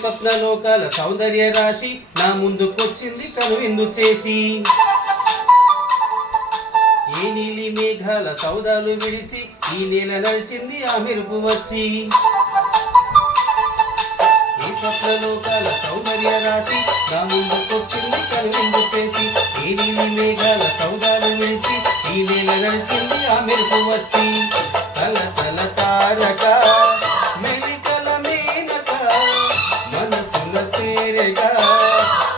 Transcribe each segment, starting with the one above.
స్వప్నలోకాల సౌందర్య రాశి నా ముందుకొచ్చింది కనువిందు చేసి ఏ నీలి మేఘాల సౌదాలు విడిచి ఈ నేల నడిచింది ఆ మెరుపు వచ్చి ఏ స్వప్నలోకాల సౌందర్య రాశి నా ముందుకొచ్చింది కనువిందు చేసి ఏ నీలి మేఘాల సౌదాలు విడిచి ఈ నేల నడిచింది ఆ మెరుపు వచ్చి తల తల తారక మెలికల మేనక మనసున చేరగా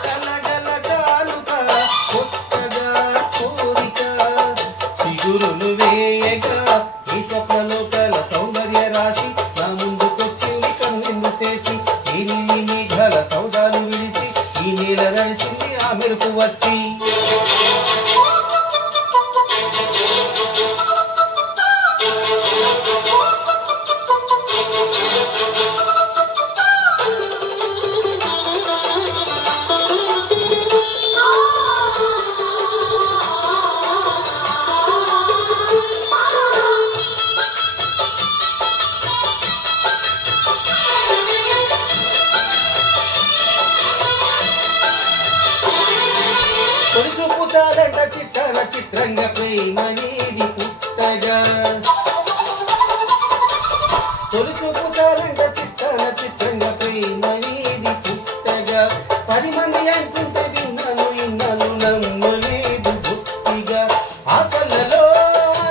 కలగల కానుక కొత్తగా కోరిక చిగురులు వేయగా ఈ స్వప్నలోకాల సౌందర్య రాశి నా ముందుకొచ్చింది కనువిందు చేసి ఈ నీలి మేఘాల సౌదాలు విడిచి ఈ నేల నడిచింది ఆ మెరుపు వచ్చి తొలిచూపు చాలంట చిత్రాల చిత్రంగా ప్రేమనేది పుట్టగా తొలిచూపు చాలంట చిత్రాల చిత్రంగా ప్రేమనేది పుట్టగా 10 మంది అంటుంటే విన్నాను ఇన్నాను నమ్మలేదు బొత్తిగా ఆ కళ్ళలో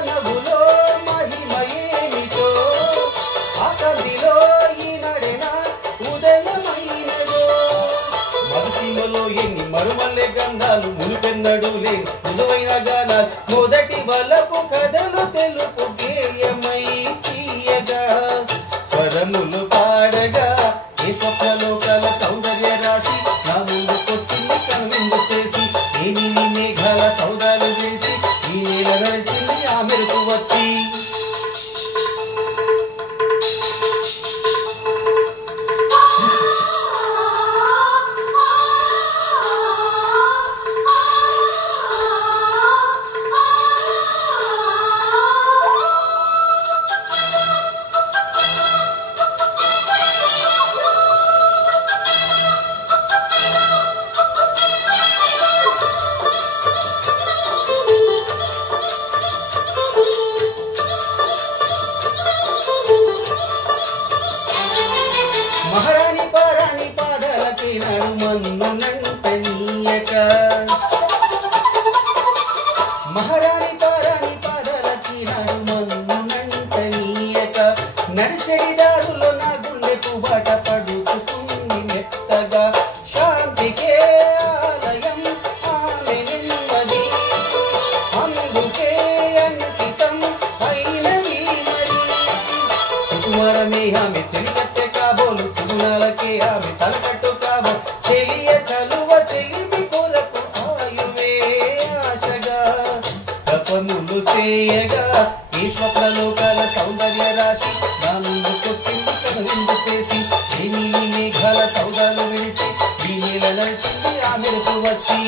నవ్వులో మహిమ ఏమిటో ఆ కవిలో ఈనాడేనా ఉదయమైనదో మరుసీమలో ఎన్ని మరుమల్లె గంధాలు మునుపెన్నడు లేని మృదువైన గానాలు మొదటి వలపు కథలు తెలుపు గేయమై తీయగా స్వరములు పాడగా ఏ స్వప్నలోకాల సౌందర్య రాశి నా ముందుకొచ్చింది కనువిందు చేసి ఏ నీలి మేఘాల సౌదాలు వేసి ఈ నేల నడిచింది ఆ మెరుపు వచ్చి మహారాణి పారాణి పాదాలకి నడుమన్నునంట నీయక మహారాణి పారాణి పాదాలకి నడుమన్నునంట నీయక నడిచెడి దారులో నా గుండె పుబాట పడుతుంది మెత్తగా శాంతికే ఆలయం ఆమె నెమ్మది అందుకే అంకితం అయినది మరి సుకుమారమే ఆమె చెలికట్టె కాబోలు సుగుణాలకే ఆమె తలకట్టు కాబో చెలియ చలువ చెలిమి కొరకు ఆయువే ఆశగా తపములు చేయగా ఈ స్వప్నలోకాల సౌందర్య రాశి నా ముందుకొచ్చింది కనువిందు చేసి ఈ నీలి మేఘాల సౌదాలు విడిచి ఈ నేల నడిచింది ఆ మెరుపు వచ్చి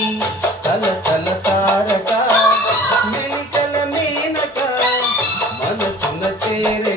తల తల తారక మెలికల మేనక మనసున చేరే